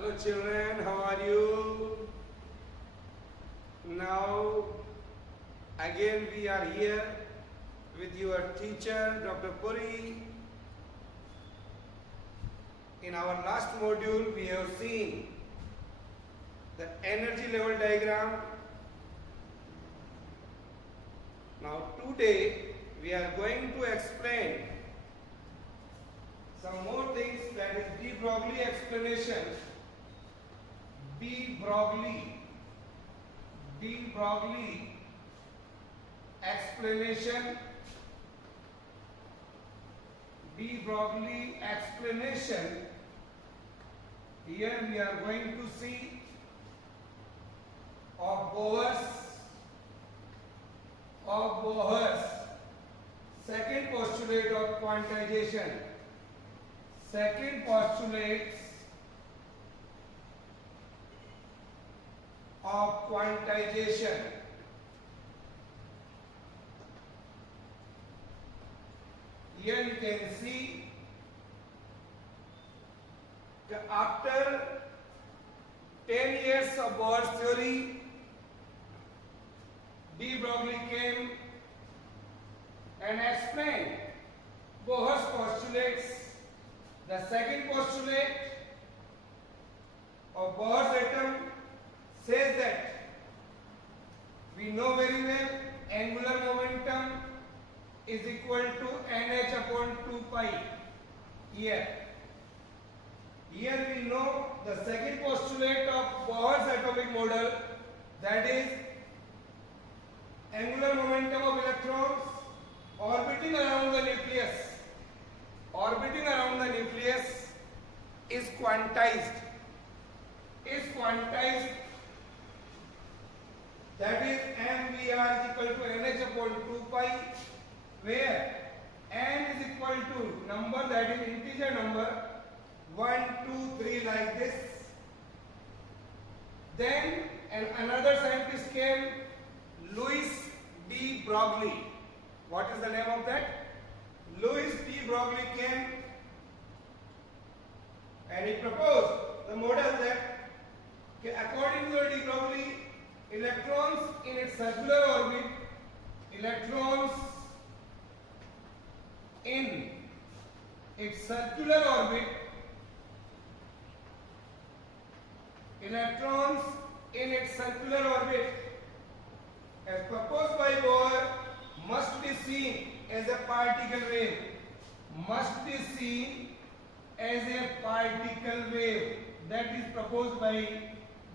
Hello children, how are you? Now again we are here with your teacher Dr. Puri. In our last module we have seen the energy level diagram. Now today we are going to explain some more things, that is de Broglie explanation. De Broglie explanation. De Broglie explanation. Here we are going to see of Bohr's second postulate of quantization. Second postulate of quantization. Here you can see that after 10 years of Bohr's theory, de Broglie came and explained Bohr's postulates. The second postulate of Bohr's atom says that we know very well angular momentum is equal to nh upon 2 pi. Here we know the second postulate of Bohr's atomic model, that is angular momentum of electrons orbiting around the nucleus. Orbiting around the nucleus is quantized. That is mvr is equal to nh upon 2 pi, where n is equal to number, that is integer number 1, 2, 3 like this. Then another scientist came, Louis de Broglie. What is the name of that? Louis de Broglie came and he proposed the model that according to de Broglie, electrons in its circular orbit, electrons in its circular orbit as proposed by Bohr must be seen as a particle wave. That is proposed by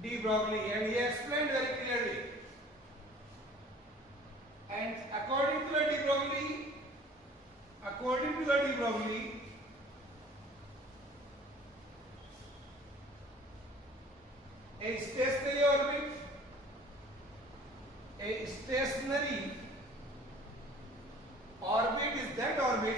de Broglie, and he explained very clearly. And according to the de Broglie, a stationary orbit is that orbit.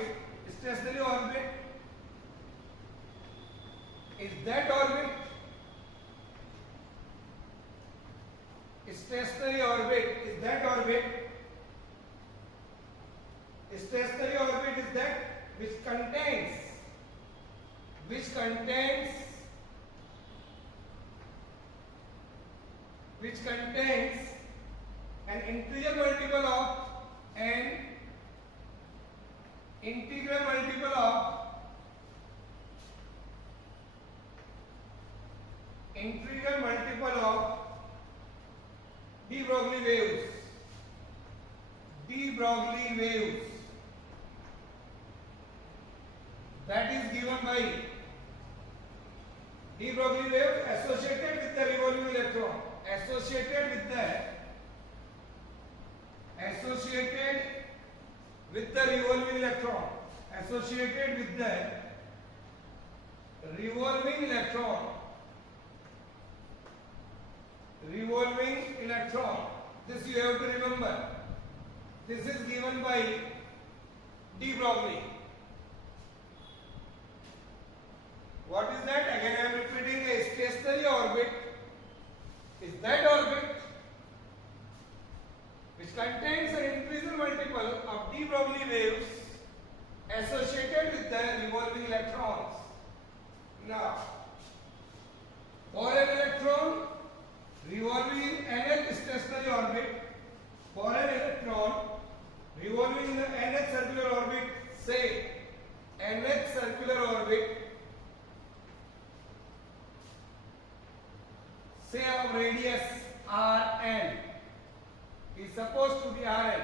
Stationary orbit is that orbit. Stationary orbit is that which contains an integral multiple of de Broglie waves. That is given by de Broglie wave associated with the revolving electron. Associated with the revolving electron. This you have to remember. This is given by de Broglie. What is that? Again I am repeating, a stationary orbit is that orbit which contains an increasing multiple of de Broglie waves associated with the revolving electrons. Now For an electron revolving in nth stationary orbit, for an electron revolving in the nth circular orbit, say nth circular orbit, say of radius Rn is supposed to be Rn,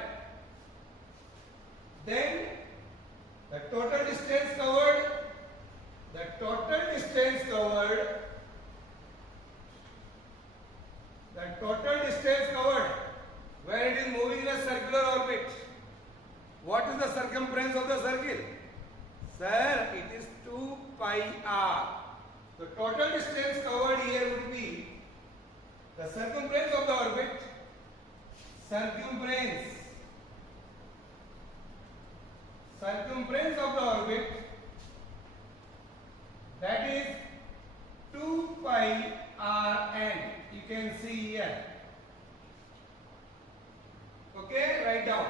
then the total distance covered when it is moving in a circular orbit, what is the circumference of the circle? Sir, it is 2 pi r. The total distance covered here would be the circumference of the orbit, circumference of the orbit, that is 2 pi Rn. You can see here. Okay, write down.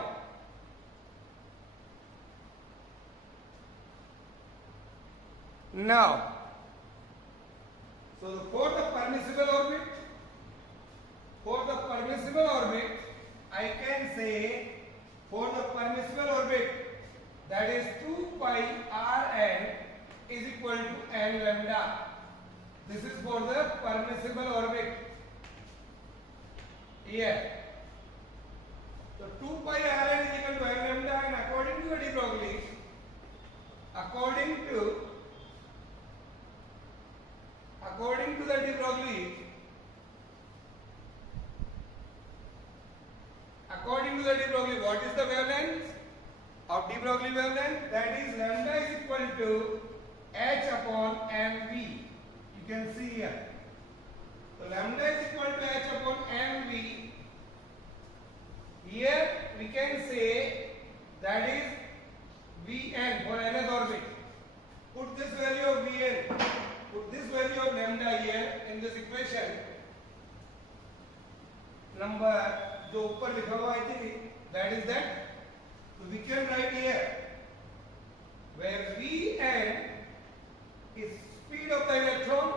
Now, so for the permissible orbit, I can say for the permissible orbit, that is 2 pi Rn is equal to n lambda. This is for the permissible orbit. Here. So 2 pi Rn is equal to n lambda, and according to the de Broglie, according to the de Broglie, what is the wavelength of de Broglie wavelength? That is lambda is equal to h upon mv. You can see here. So lambda is equal to h upon mv. Here we can say that is Vn for nth orbit. Put this value of Vn, put this value of lambda here in this equation. Number जो ऊपर लिखा हुआ है, that is that. So we can write here where Vn is speed of the electron.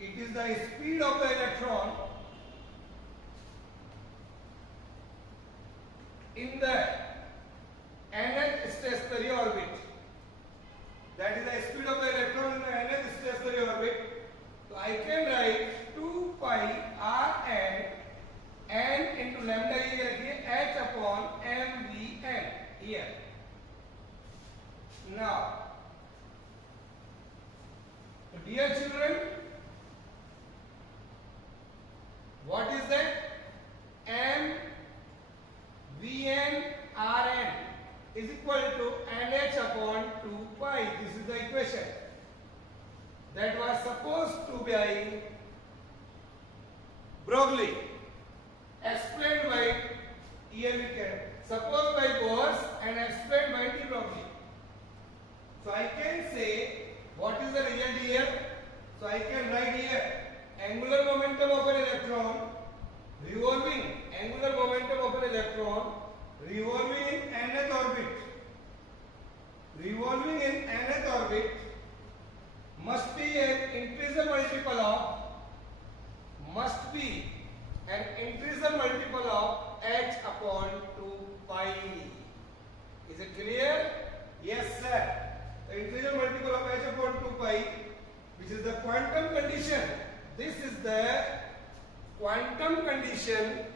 It is the speed of the electron in the nth stationary orbit. That is the speed of the electron in the nth stationary orbit. So I can write 2 pi Rn, n into lambda here, h upon mvn here. Now, dear children, what is that? M Vn Rn is equal to nh upon 2 pi. This is the equation that was supposed to be Broglie, explained by supposed by Boas and explained by de Broglie. So I can say what is the result here. So I can write here angular momentum of an electron revolving in nth orbit must be an integral multiple of h upon 2 pi. Is it clear? Yes, sir. The integral multiple of h upon 2 pi, which is the quantum condition. This is the quantum condition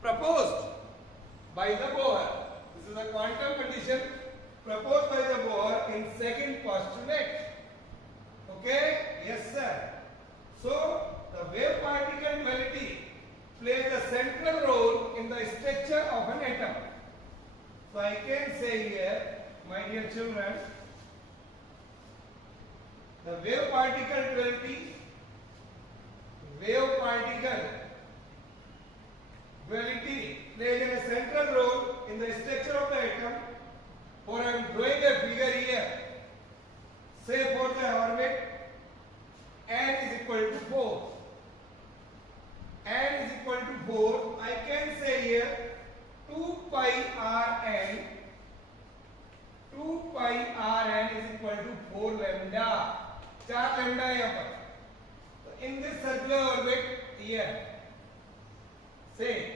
proposed by the Bohr. This is the quantum condition proposed by the Bohr in second postulate. Okay? Yes, sir. So, the wave particle duality plays a central role in the structure of an atom. So, I can say here, my dear children, the wave particle duality plays a central role in the structure of the atom. For I am drawing a figure here. Say for the orbit n is equal to 4. N is equal to 4. I can say here 2 pi Rn. 2 pi Rn is equal to 4 lambda. 4 lambda है यहाँ पर. in this circular orbit here, say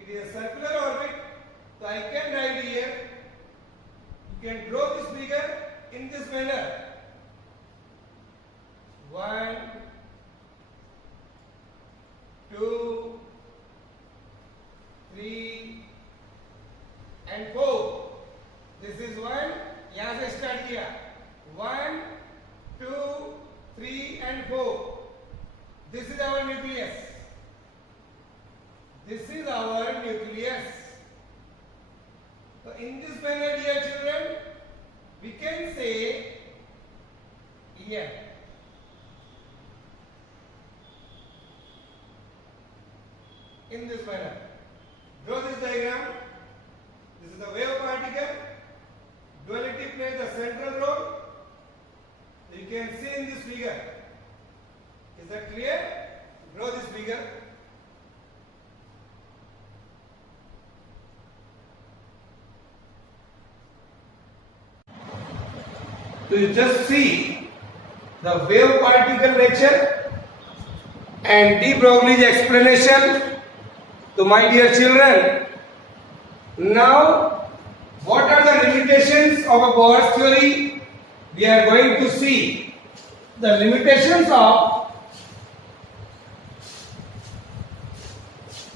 it is a circular orbit, so I can write here, you can draw this figure in this manner. 1, 2, 3 and 4. This is 1, यहाँ से start किया. 1, 2, 3 and 4. This is our nucleus. This is our nucleus. So in this manner, dear children, we can say here. In this manner. Draw this diagram. This is the wave particle. Duality plays the central role. You can see in this figure. Is that clear? Draw this figure. So you just see the wave particle nature and de Broglie's explanation. So my dear children, now what are the limitations of a Bohr's theory? We are going to see the limitations of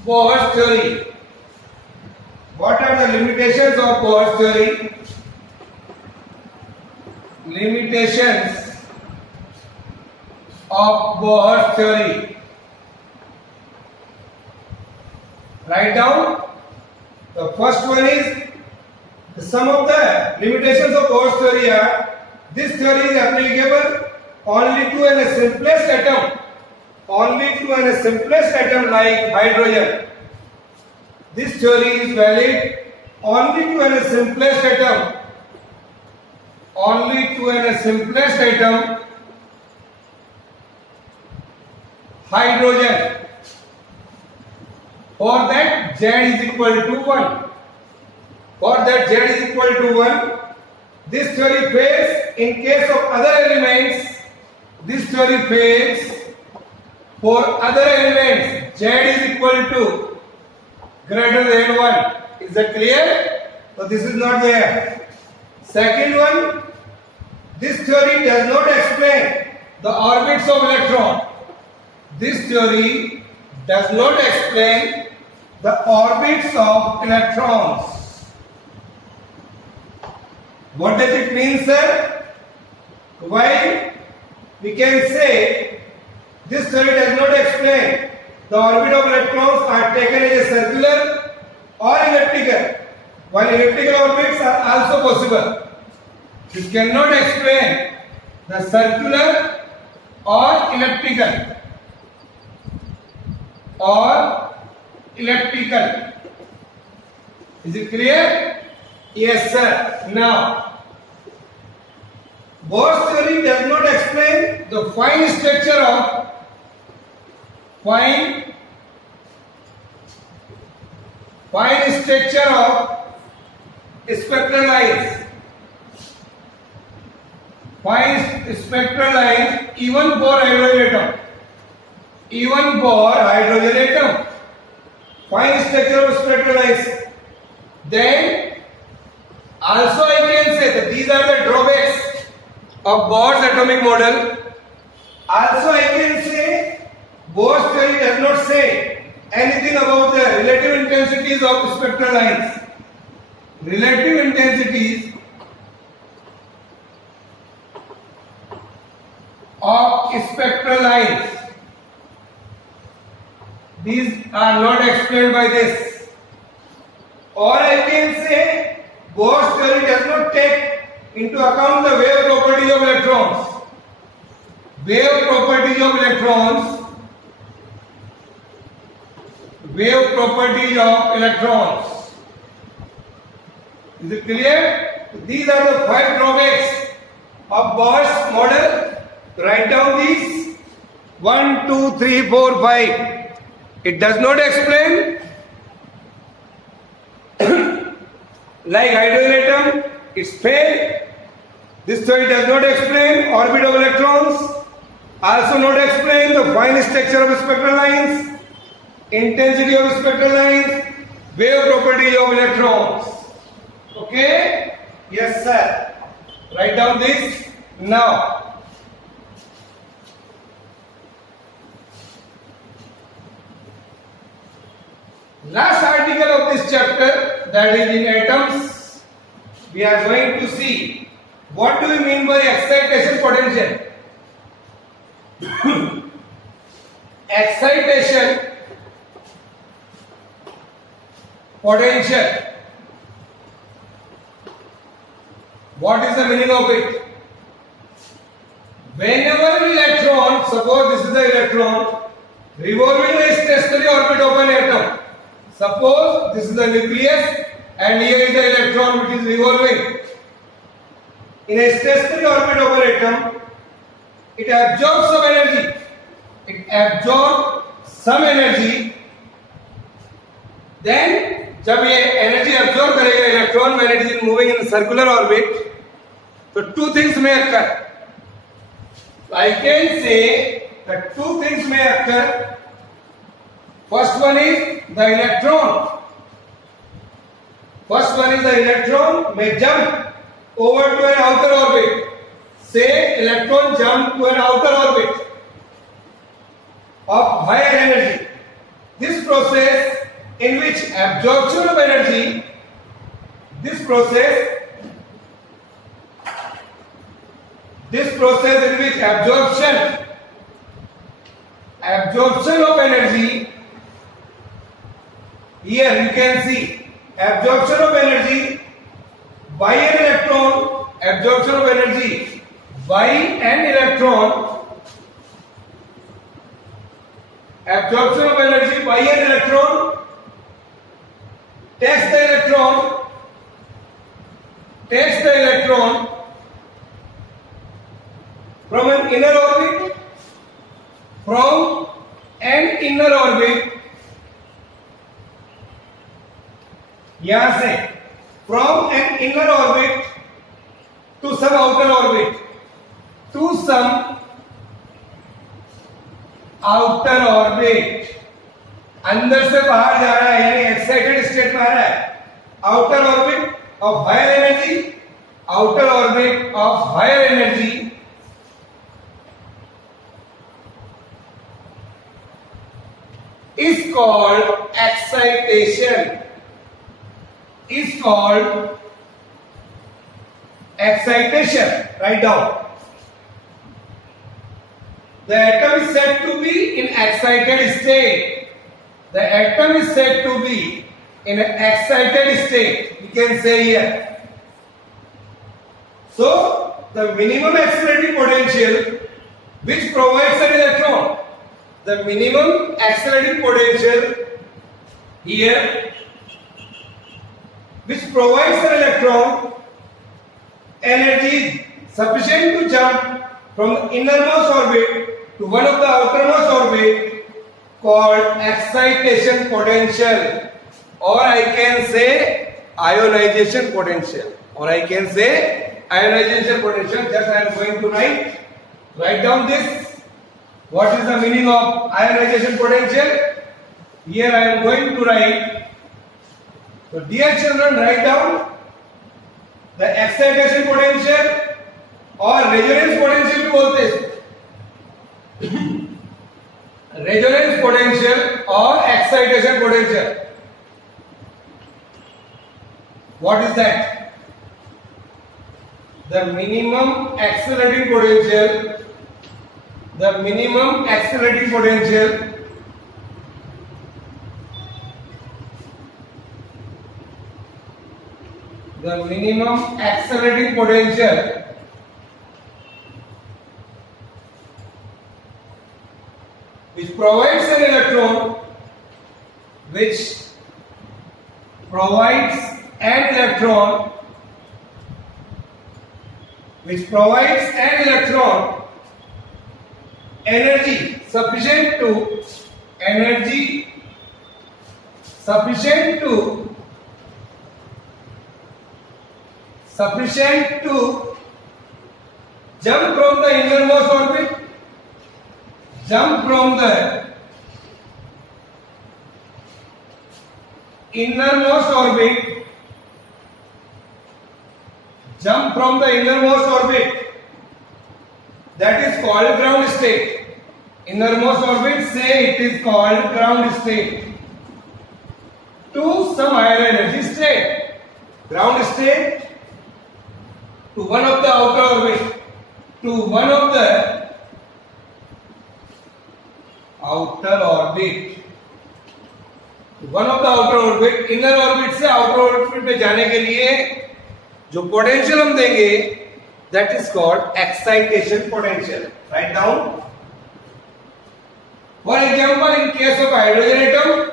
Bohr's theory. What are the limitations of Bohr's theory? Limitations of Bohr's theory. Write down. The first one is the sum of the limitations of Bohr's theory are this theory is applicable only to a simplest atom. Only to a simplest atom like hydrogen. This theory is valid only to a simplest atom. Only to a simplest atom, hydrogen. For that Z is equal to 1. For that Z is equal to 1, this theory fails in case of other elements. This theory fails for other elements. Z is equal to greater than 1. Is that clear? So this is not there. Second one, this theory does not explain the orbits of electron. This theory does not explain the orbits of electrons. What does it mean, sir? Why we can say this theory does not explain the orbit of electrons are taken as a circular or elliptical, while elliptical orbits are also possible. You cannot explain the circular or elliptical. Is it clear? Yes, sir. Now, Bohr's theory does not explain the fine structure of spectral lines. Fine spectral lines even for hydrogen atom. Even for hydrogen atom. Fine structure of spectral lines. Then also I can say that these are the drawbacks of Bohr's atomic model. Also I can say Bohr's theory does not say anything about the relative intensities of spectral lines. Relative intensities of spectral lines. These are not explained by this. Or I can say Bohr's theory does not take into account the wave properties of electrons. Wave properties of electrons. Wave properties of electrons. Is it clear? These are the 5 drawbacks of Bohr's model. Write down these 1, 2, 3, 4, 5. It does not explain like hydrogen atom, it's failed. This theory does not explain orbit of electrons. Also note explain the fine structure of spectral lines, intensity of spectral lines, wave property of electrons. Okay? Yes, sir. Write down this now. Last article of this chapter, that is in atoms, we are going to see what do we mean by excitation potential. Excitation potential. What is the meaning of it? Whenever an electron, suppose this is the electron revolving a stationary orbit of an atom. Suppose this is the nucleus and here is the electron which is revolving. In a stationary orbit of an atom, it absorbs some energy. It absorbs some energy. Then जब ये energy absorb करेगा electron when it is moving in a circular orbit, so two things may occur. I can say that two things may occur. First one is the electron. First one is the electron may jump over to an outer orbit. Say electron jump to an outer orbit of higher energy. This process in which absorption of energy, this process in which absorption of energy, here you can see absorption of energy by an electron, absorption of energy by an electron, absorption of energy by an electron takes the electron from an inner orbit, यहाँ से from an inner orbit to some outer orbit, अंदर से बाहर जा रहा है यानी excited state में आ रहा है. Outer orbit of higher energy is called excitation. Write down. The atom is said to be in excited state. The atom is said to be in an excited state. We can say here. So, the minimum accelerating potential which provides an electron. The minimum accelerating potential here which provides an electron energy sufficient to jump from the innermost orbit to one of the outermost orbit called excitation potential, or I can say ionization potential, Just I am going to write down this. What is the meaning of ionization potential? Here I am going to write. So dear children, write down the excitation potential or resonance potential भी बोलते हैं. Resonance potential or excitation potential. What is that? The minimum accelerating potential. The minimum accelerating potential which provides an electron energy sufficient to jump from the innermost orbit jump from the innermost orbit, jump from the innermost orbit, that is called ground state. Innermost orbit, say it is called ground state, to some higher energy state. Ground state to one of the outer orbit, to one of the outer orbit, one of the outer orbit. Inner orbit से outer orbit में जाने के लिए जो potential हम देंगे, that is called excitation potential. Write down. For example, in case of hydrogen atom,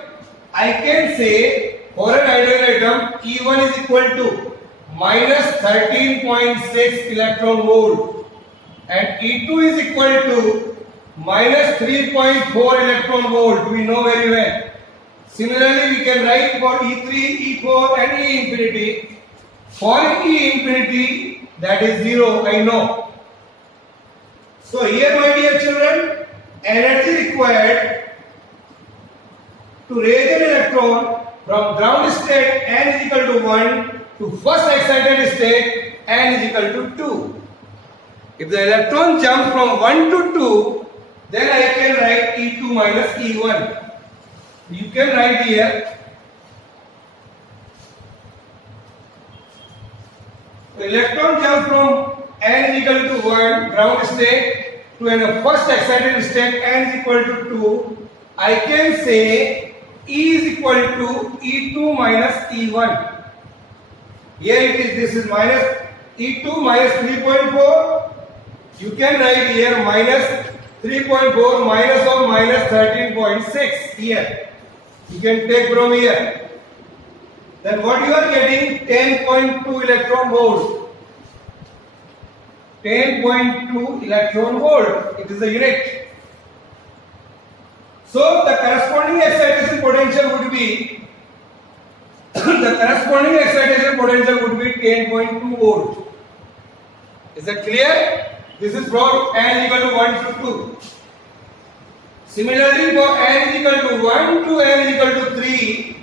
I can say for an hydrogen atom E1 is equal to minus 13.6 electron volt and E2 is equal to minus 3.4 electron volt. We know very well. Similarly, we can write for E3, E4 and E infinity. For E infinity, that is 0, I know. So here, my dear children, energy required to raise an electron from ground state n is equal to 1 to first excited state n is equal to 2. If the electron jumps from 1 to 2, then I can write E2 minus E1. You can write here the electron jumps from n is equal to 1 ground state to a first excited state n is equal to 2. I can say E is equal to E2 minus E1. Here it is, this is minus E2 minus 3.4. You can write here minus 3.4 minus of minus 13.6 here. You can take from here. Then what you are getting? 10.2 electron volt. 10.2 electron volt. It is the unit. So the corresponding excitation potential would be the corresponding excitation potential would be 10.2 volt. Is that clear? This is from n equal to 1 to 2. Similarly, for n is equal to 1 to n is equal to 3,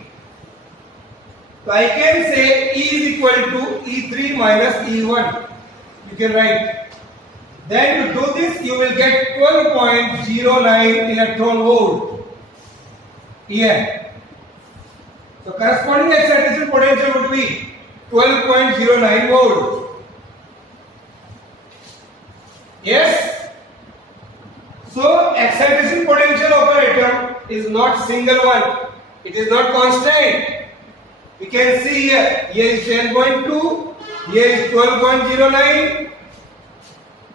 so I can say E is equal to E3 minus E1. You can write. Then to do this, you will get 12.09 electron volt here. So corresponding excitation potential would be 12.09 volt. Yes. So excitation potential of an atom is not single one. It is not constant. We can see here. Here is 10.2. Here is 12.09.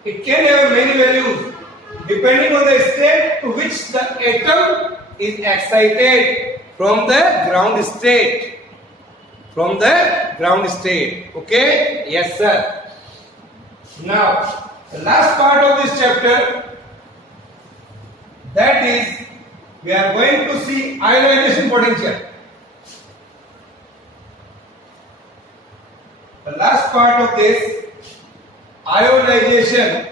It can have many values depending on the state to which the atom is excited from the ground state. From the ground state. Okay? Yes, sir. Now, the last part of this chapter, that is, we are going to see ionization potential. The last part of this, ionization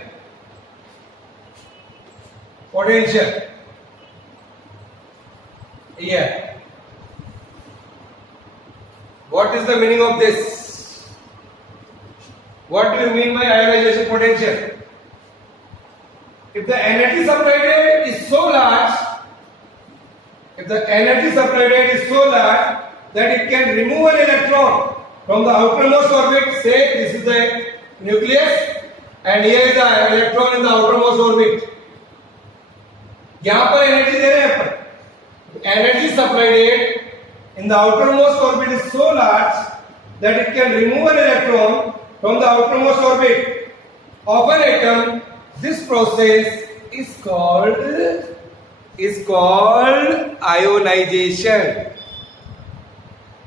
potential. Here. What is the meaning of this? What do you mean by ionization potential? If the energy supplied is so large, that it can remove an electron from the outermost orbit, say this is the nucleus and here is the electron in the outermost orbit. यहाँ पर energy दे रहे हैं अपन. Energy supplied in the outermost orbit is so large that it can remove an electron from the outermost orbit of an atom. This process is called ionization.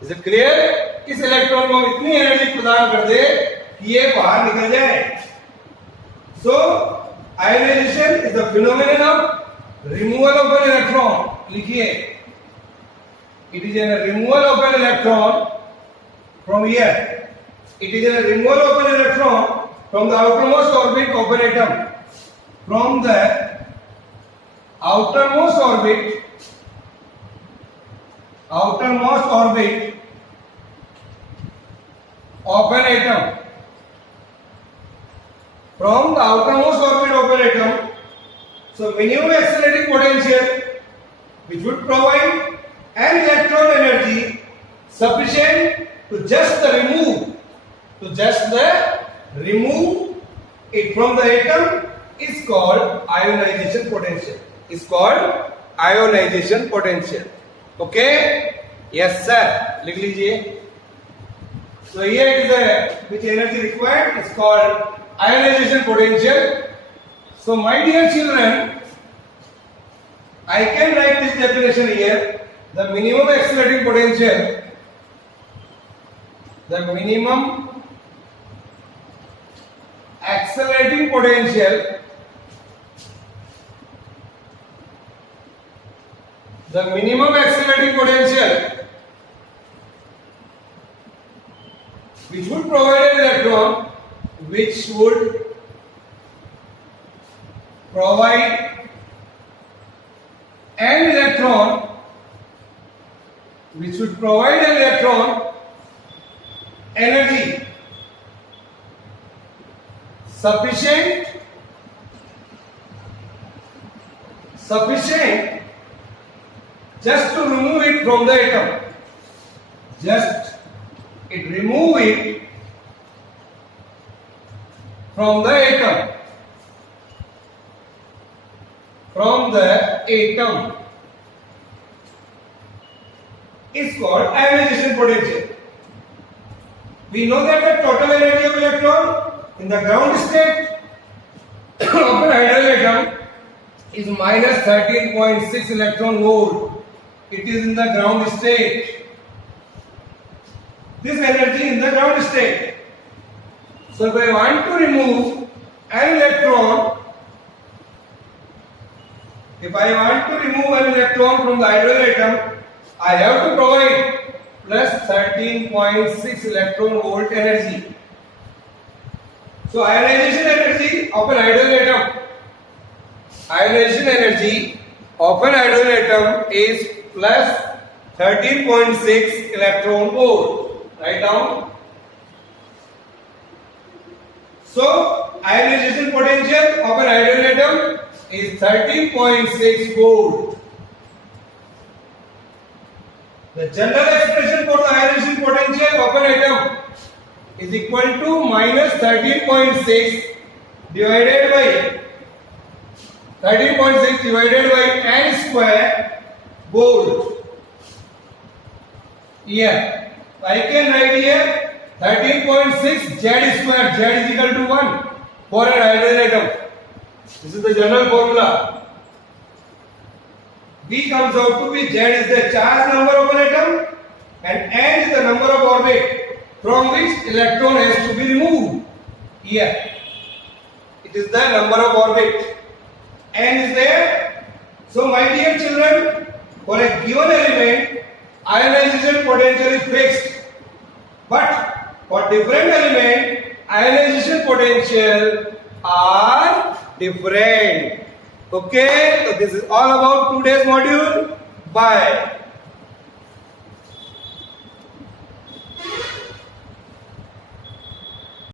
Is it clear? इस electron को इतनी energy प्रदान कर दे कि ये बाहर निकल जाए. So ionization is the phenomenon of removal of an electron. लिखिए, it is a removal of an electron from here. It is a removal of an electron from the outermost orbit of an atom. From the outermost orbit of an atom. From the outermost orbit of an atom, so minimum accelerating potential which would provide an electron energy sufficient to just remove it from the atom is called ionization potential. Okay? Yes sir. लिख लीजिए. So here is the which energy required is called ionization potential. So my dear children, I can write this definition here. The minimum accelerating potential, the minimum accelerating potential which would provide an electron which would provide an electron energy sufficient just to remove it from the atom. Remove it from the atom. Is called ionization potential. We know that the total energy of electron in the ground state of an hydrogen atom is minus 13.6 electron volt. It is in the ground state. This energy in the ground state. So if I want to remove an electron, from the hydrogen atom, I have to provide plus 13.6 electron volt energy. So ionization energy of an hydrogen atom is plus 13.6 electron volt. Write down. So ionization potential of an hydrogen atom is 13.6 volt. The general expression for the ionization potential of an atom is equal to minus 13.6 divided by n square volt. Here I can write here 13.6 z square. Z is equal to 1 for an hydrogen atom. This is the general formula. V comes out to be Z is the charge number of an atom and N is the number of orbit from which electron has to be removed. Here it is the number of orbit. N is there. So my dear children, for a given element, ionization potential is fixed. But for different element, ionization potential are different. Okay, so this is all about today's module. Bye.